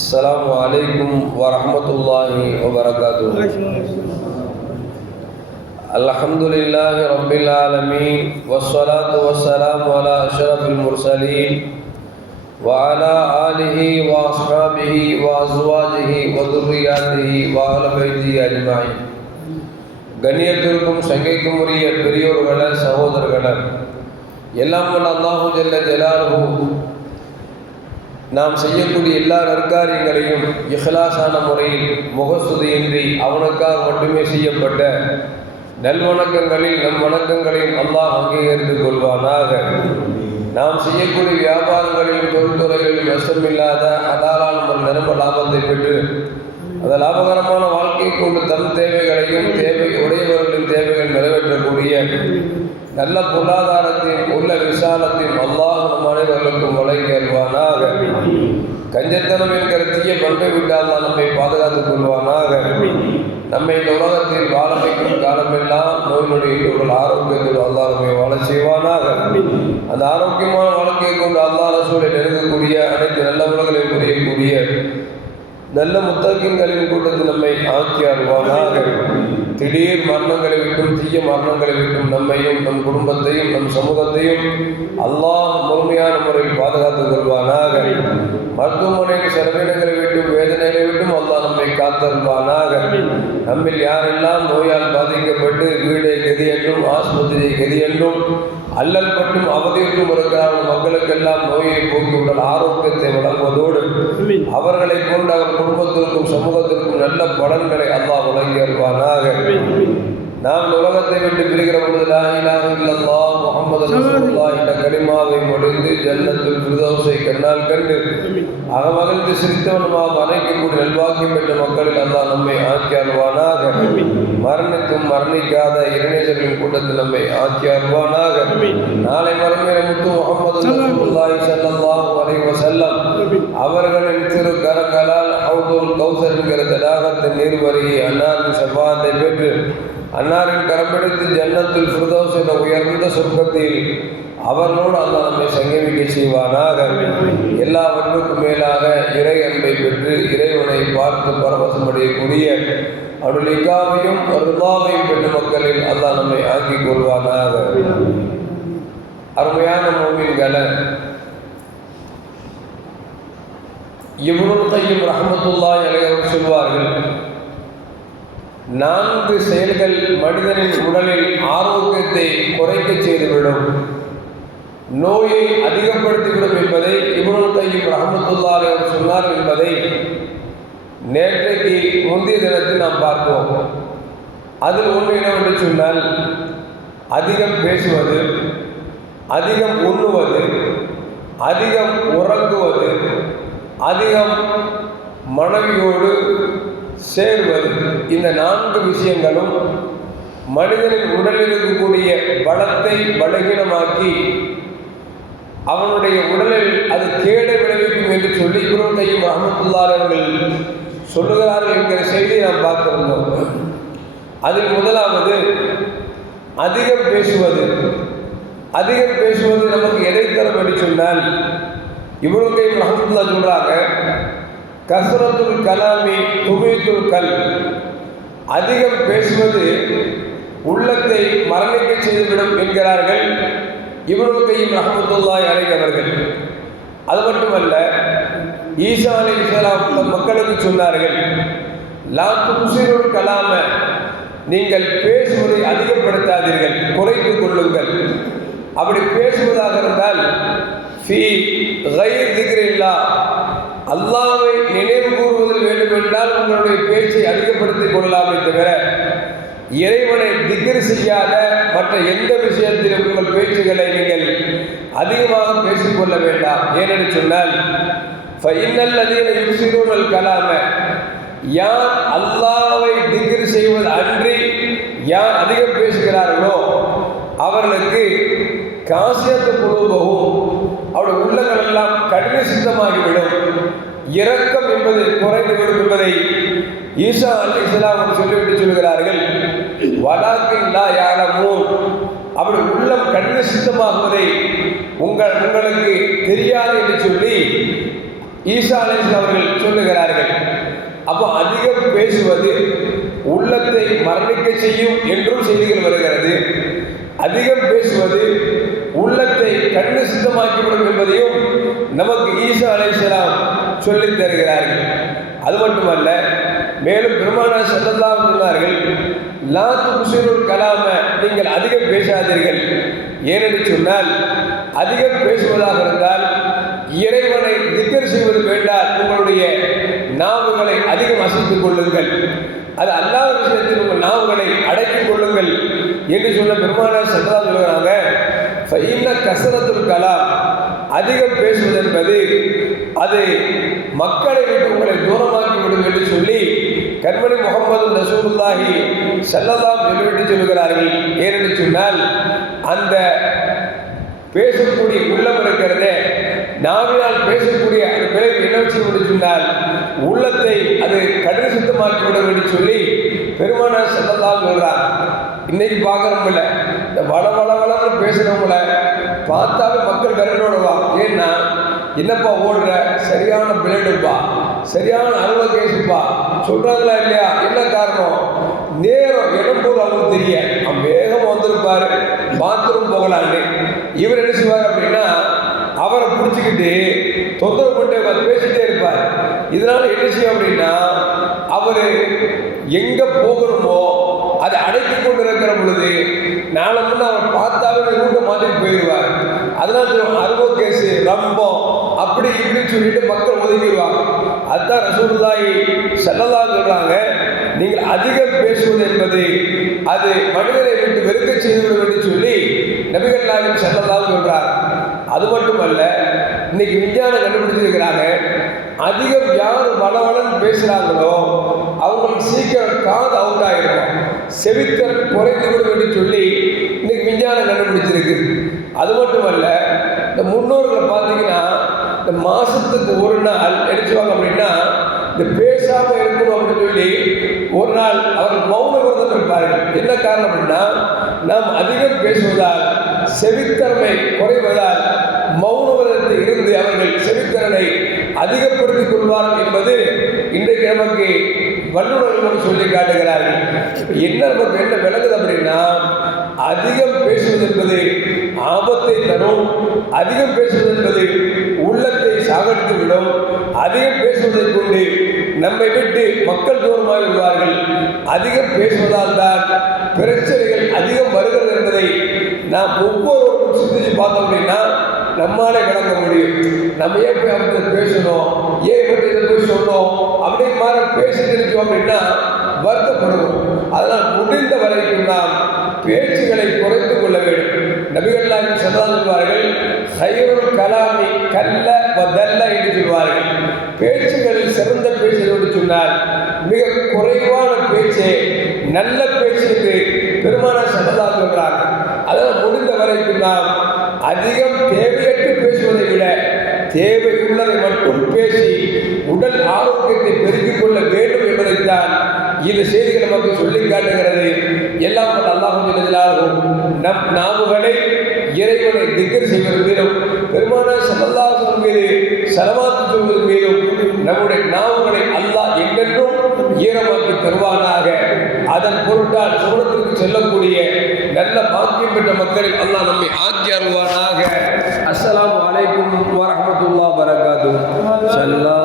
السلام عليكم ورحمة الله وبركاته الحمد لله رب العالمين والصلاة والسلام على أشرف المرسلين وعلى آله وأصحابه وأزواجه وذرياته وأهل بيته أجمعين கண்ணியத்திற்கும் சங்கைக்கும் உரிய பெரியோர்கள சகோதரர்கள எல்லாம் வல்ல அல்லாஹு ஜல்ல ஜலாலுஹு நாம் செய்யக்கூடிய எல்லா நற்காரியங்களையும் இஹ்லாசான முறையில் முகஸ்துதியின்றி அவனுக்காக மட்டுமே செய்யப்பட்ட நல்வணக்கங்களில் நம் வணக்கங்களையும் அல்லாஹ் அங்கீகரித்துக் கொள்வானாக. நாம் செய்யக்கூடிய வியாபாரங்களிலும் தொழில்துறைகளிலும் நஷ்டமில்லாத அதாலான ஒரு நிரம்ப லாபத்தை பெற்று அந்த லாபகரமான வாழ்க்கையை கொண்டு தன் தேவைகளையும் தேவை உடையவர்களின் தேவைகள் நிறைவேற்றக்கூடிய நல்ல பொருளாதாரத்தையும் உள்ள விசாலத்தின் அல்லாஹ் அனைவர்களுக்கும் வழங்கியல்வானாக. கஞ்சத்தனம் என்கிற தீய பண்பை விட்டால் நம்மை பாதுகாத்துக் கொள்வானாக. நம்மை இந்த உலகத்தில் வாழ வைக்கும் காலமெல்லாம் நோய் நொடிகள் ஆரோக்கியத்தில் அல்லாஹ் நம்மை வாழ செய்வானாக. அந்த ஆரோக்கியமான வாழ்க்கையை கொண்டு அல்லாஹ் ரசூலை நெருங்கக்கூடிய அனைத்து நல்லவர்களையும் புரியக்கூடிய நல்ல முத்தாக்கின்களின் கூட்டத்தில் நம்மை ஆக்கி அருவானாக திடீர் மரணங்களை விட்டும் தீய மரணங்களை விட்டும் நம்மையும் நம் குடும்பத்தையும் நம் சமூகத்தையும் அல்லாஹ் முழுமையான முறையில் பாதுகாத்துக் கொள்வானாக. மருத்துவமனையில் செலவினங்களை விட்டும் வேதனைகளை விட்டும் அல்லாஹ் நம்மை காத்தருவானாக நம்மில் யாரெல்லாம் நோயால் பாதிக்கப்பட்டு வீடை கதி என்றும் ஆஸ்பத்திரியை கதி என்றும் அல்லல் பட்டும் அவதியிட்டும் இருக்கிறார்கள் மக்களுக்கெல்லாம் நோயை போக்கி உடல் ஆரோக்கியத்தை வழங்குவதோடு அவர்களை கொண்டு அவர் குடும்பத்திற்கும் சமூகத்திற்கும் நல்ல பலன்களை அல்லாஹ் வழங்கி வருவானாக நாம் உலகத்தை விட்டு பிரிகிற பொழுது லா இலாஹ இல்லல்லாஹ் முஹம்மது ரசூலுல்லாஹ் என்ற கலிமாவை முடிந்து ஜன்னத்துல் ஃபிர்தௌஸை கண்ணால் கண்டு அகமகிழ்ந்து சிரித்தவனுமாம் அணைக்கக்கூடிய நல்வாக்கியம் பெற்ற மக்களில் அல்லாஹ் நம்மை ஆக்கி அருவானாக மரணித்தும் மரணிக்காத இளைஞர்களின் கூட்டத்தில் நம்மை ஆக்கி அருவானாக நாளை மறுமையில முத்து முகமது அலைஹி வஸல்லம். அவர்களின் திரு கரங்களால் ஹவுதுல் கௌசர் என்கிற தடாகத்தின் நீர்வரியை அன்னாரின் செவ்வாத்தை பெற்று அன்னாரின் கரம்பிடித்து ஜன்னத்தில் என்ற உயர்ந்த சொர்க்கத்தில் அவர்களோடு அல்லாஹ் நம்மை சங்கமிக்க செய்வானாக. எல்லாவற்றுக்கும் மேலாக இறை அன்பை பெற்று இறைவனை பார்த்து பரவசம் அடையக்கூடிய இக்காவையும் ருதாவையும் பெற்ற மக்களில் அல்லாஹ் நம்மை ஆக்கிக் கொள்வானாக. அருமையான மோமின்களை இவனுள் கையும் ரஹமத்துல்லா அலைவர் சொல்வார்கள் நான்கு செயல்கள் மனிதனின் உடலில் ஆரோக்கியத்தை குறைக்க செய்துவிடும். நோயை அதிகப்படுத்திவிடும் என்பதை இவனுள் கையும் ரஹமத்துல்லா அவர் சொன்னார் என்பதை நேற்றைக்கு முந்தைய தினத்தில் நாம் பார்த்தோம். அதில் ஒன்று என்னவென்று சொன்னால் அதிகம் பேசுவது அதிகம் உண்ணுவது அதிகம் உறங்குவது அதிகம் மனைவியோடு சேர்வது இந்த நான்கு விஷயங்களும் மனிதனின் உடலில் இருக்கக்கூடிய பலத்தை பலகீனமாக்கி அவனுடைய உடலில் அது கேடு விளைவிக்கும் என்று சொல்லி இவரும் கையும் அவர்கள் சொல்லுகிறார்கள் என்கிற செய்தியை நாம் பார்த்திருந்தோம் அதில் முதலாவது அதிகம் பேசுவது. அதிகம் பேசுவது நமக்கு எதை தரும் என்று சொன்னால் இவரும் கையும் அஹமத்துல்லா சொல்கிறாங்க கசரத்துல் கலாமி துமித்துல் கல். அதிகம் பேசுவது உள்ளத்தை மரணிக்க செய்துவிடும் என்கிறார்கள். இவரும் கையும் ரஹமத்துல்லாய் அழைத்தவர்கள் அது மட்டுமல்ல ஈசா அலி இஸ்லாம் தம் மக்களுக்கு சொன்னார்கள் லாத்து முசிருள் கலாம நீங்கள் பேசுவதை அதிகப்படுத்தாதீர்கள் குறைத்துக் கொள்ளுங்கள். அப்படி பேசுவதாக இருந்தால் ஃபி கயிர் திக்ரில்லா அல்லாவை நினைவு கூறுவதில் வேண்டுமென்றால் உங்களுடைய பேச்சை அதிகப்படுத்திக் கொள்ளலாமே தவிர இறைவனை திகர் செய்யாத மற்ற எந்த விஷயத்திலும் உங்கள் பேச்சுகளை நீங்கள் அதிகமாக பேசிக்கொள்ள வேண்டாம். ஏனென்று சொன்னால் ஃபைனல் அதீன யுசிரூனல் கலாம யார் அல்லாவை திக்ர் செய்வது அன்றி யார் அதிகம் பேசுகிறார்களோ அவர்களுக்கு காசியத்து குழுபவும் அவருடைய உள்ளங்கள் எல்லாம் கடின சித்தமாகிவிடும். இரக்கம் என்பது குறைந்து என்பதை ஈசா அலி இஸ்லாம் சொல்லிவிட்டு சொல்கிறார்கள் வலாக்கில்லா யாரமோ அப்படி உள்ளம் கண்ணு சித்தமாகுவதை உங்கள் உங்களுக்கு தெரியாது என்று சொல்லி ஈசா அலி அவர்கள் சொல்லுகிறார்கள். அப்போ அதிகம் பேசுவது உள்ளத்தை மரணிக்க செய்யும் என்றும் செய்திகள் வருகிறது. அதிகம் பேசுவது உள்ளத்தை கண்ணு சித்தமாக்கிவிடும் என்பதையும் நமக்கு ஈசா அலைசலாம் சொல்லித் தருகிறார்கள். அது மட்டுமல்ல மேலும் பெருமானார் செல்லலாம் சொன்னார்கள் லா துசிருள் கலாம நீங்கள் அதிகம் பேசாதீர்கள். ஏனென்று சொன்னால் அதிகம் பேசுவதாக இருந்தால் இறைவனை திக்கர் செய்வது வேண்டால் உங்களுடைய நாவுகளை அதிகம் அசைத்துக் கொள்ளுங்கள். அது அல்லாத விஷயத்தில் உங்கள் நாவுகளை அடக்கிக் கொள்ளுங்கள் என்று சொன்ன பெருமானார் சந்தா சொல்கிறாங்க ஃபைன்ன கசரத்துல் கலாம் அதிகம் பேசுவது என்பது அது மக்களை விட்டு உங்களை தூரமாக்கி விடும் என்று சொல்லி கண்மணி முகமது ரசூலுல்லாஹி செல்லலாம் சொல்லிவிட்டு சொல்கிறார்கள் ஏனென்று சொன்னால் அந்த பேசக்கூடிய உள்ளம் இருக்கிறதே நாவினால் பேசக்கூடிய அந்த பிறகு என்ன சொன்னால் உள்ளத்தை அது கடல் சுத்தமாக்கி விடும் என்று சொல்லி பெருமானார் செல்லலாம் சொல்கிறார் இன்னைக்கு பார்க்குறோம்ல இந்த வள வள வளன்னு பேசுகிறவங்கள பார்த்தாவே மக்கள் விரலோடுவா ஏன்னா என்னப்பா ஓடுற? சரியான பிளேடுப்பா. சரியான அறுவை கேஸுப்பா சொல்கிறாங்களா இல்லையா? என்ன காரணம்? நேரம் இடம் போது அவங்களுக்கு தெரிய. அவன் வேகம் வந்திருப்பாரு. பாத்ரூம் போகலான்னு. இவர் என்ன செய்வார் அப்படின்னா அவரை பிடிச்சிக்கிட்டு தொந்தரவு பண்ணி அவர் பேசிட்டே இருப்பார். இதனால என்ன செய்யும் அப்படின்னா அவர் எங்க போகணுமோ அதை அடைத்து கொண்டிருக்கிற பொழுது நாளை முன்ன அவர் பார்த்தாவே ரூட்டை மாற்றி போயிடுவார் அதனால சொல்லுவாங்க அருவ கேஸு ரம்பம் அப்படி இப்படின்னு சொல்லிட்டு மக்கள் ஒதுங்கிடுவாங்க. அதுதான் ரசூலுல்லாஹி ஸல்லல்லாஹு சொல்றாங்க நீங்கள் அதிகம் பேசுவது என்பது அது மனிதனை விட்டு வெறுக்க செய்துவிடும் என்று சொல்லி நபிகள் நாயகம் ஸல்லல்லாஹு சொல்றார். அது மட்டுமல்ல இன்னைக்கு விஞ்ஞானம் கண்டுபிடிச்சிருக்கிறாங்க அதிகம் யார் வளவளன்னு பேசுகிறாங்களோ அவங்களுக்கு சீக்கிரம் காது அவுட் ஆகிடும் செவித்திறன் குறைந்து விடும் என்று சொல்லி இன்னைக்கு விஞ்ஞானம் கண்டுபிடிச்சிருக்கு. அது மட்டுமல்ல இந்த முன்னோர்களை பார்த்தீங்கன்னா இந்த மாதத்துக்கு ஒரு நாள் எடுத்துவாங்க அப்படின்னா இந்த பேசாமல் இருக்கணும் அப்படின்னு சொல்லி ஒரு நாள் அவர் மௌன விரதம் இருப்பார்கள். என்ன காரணம் அப்படின்னா நாம் அதிகம் பேசுவதால் செவித்திறமை குறைவதால் மௌன விரதத்தில் இருந்து அவர்கள் செவித்திறனை அதிகப்படுத்திக் கொள்வார்கள் என்பது இன்றைக்கு நமக்கு வல்லுநர்கள் சொல்லி காட்டுகிறார்கள் என்ன நமக்கு என்ன விளங்குது அப்படின்னா அதிகம் பேசுவது என்பது ஆபத்தை தரும் அதிகம் பேசுவது என்பது உள்ளத்தை சாகடித்து விடும் அதிகம் பேசுவதை கொண்டு நம்மை விட்டு மக்கள் தூரமாக விடுவார்கள். அதிகம் பேசுவதால் தான் பிரச்சனைகள் அதிகம் வருகிறது என்பதை நாம் ஒவ்வொருவரும் சிந்திச்சு பார்த்தோம் அப்படின்னா நம்மாலே கடக்க முடியும். நம்ம ஏன் போய் பேசணும்? ஏன் பற்றி பேசிட்டு இருக்கோம் அப்படின்னா வருத்தப்படுவோம். அதனால் முடிந்த வரைக்கும் நாம் பேச்சுகளை குறைத்துக் கொள்ள வேண்டும். நபிகள்லாஹி சல்லல்லாஹு சொல்வார்கள் ஹைருல் கலாமி கல்ல வதல்ல என்று சொல்வார்கள். பேச்சுகளில் சிறந்த பேச்சு என்று சொன்னால் மிக குறைவான பேச்சே நல்ல பேச்சு என்று பெருமானார் சல்லல்லாஹு சொல்றாங்க அதனால் முடிந்த வரைக்கும் நாம் அதிகம் தேவையற்று பேசுவதை விட தேவை உள்ளதை மட்டும் பேசி உடல் ஆரோக்கியத்தை பெருக்கிக் கொள்ள வேண்டும் என்பதைத்தான் இந்த செய்திகள் நமக்கு சொல்லி காட்டுகிறது. எல்லாம் அல்லாஹும் நம் நாமுகளை இறைவனை திக்கர் செய்வது மீதும் பெருமான சமல்லாசன் மீது சலமாத்து சொல்வது மீதும் நம்முடைய நாவுகளை அல்லாஹ் என்றென்றும் ஈரமாக்கி தருவானாக. அதன் பொருட்டால் சுவனத்திற்கு செல்லக்கூடிய நல்ல பாக்கியம் பெற்ற மக்களில் அல்லாஹ் நம்மை ஆக்கி அருவானாக அஸ்லாம் வலைக்கும் வரமத்துல்லா வரகாத்து சல்லா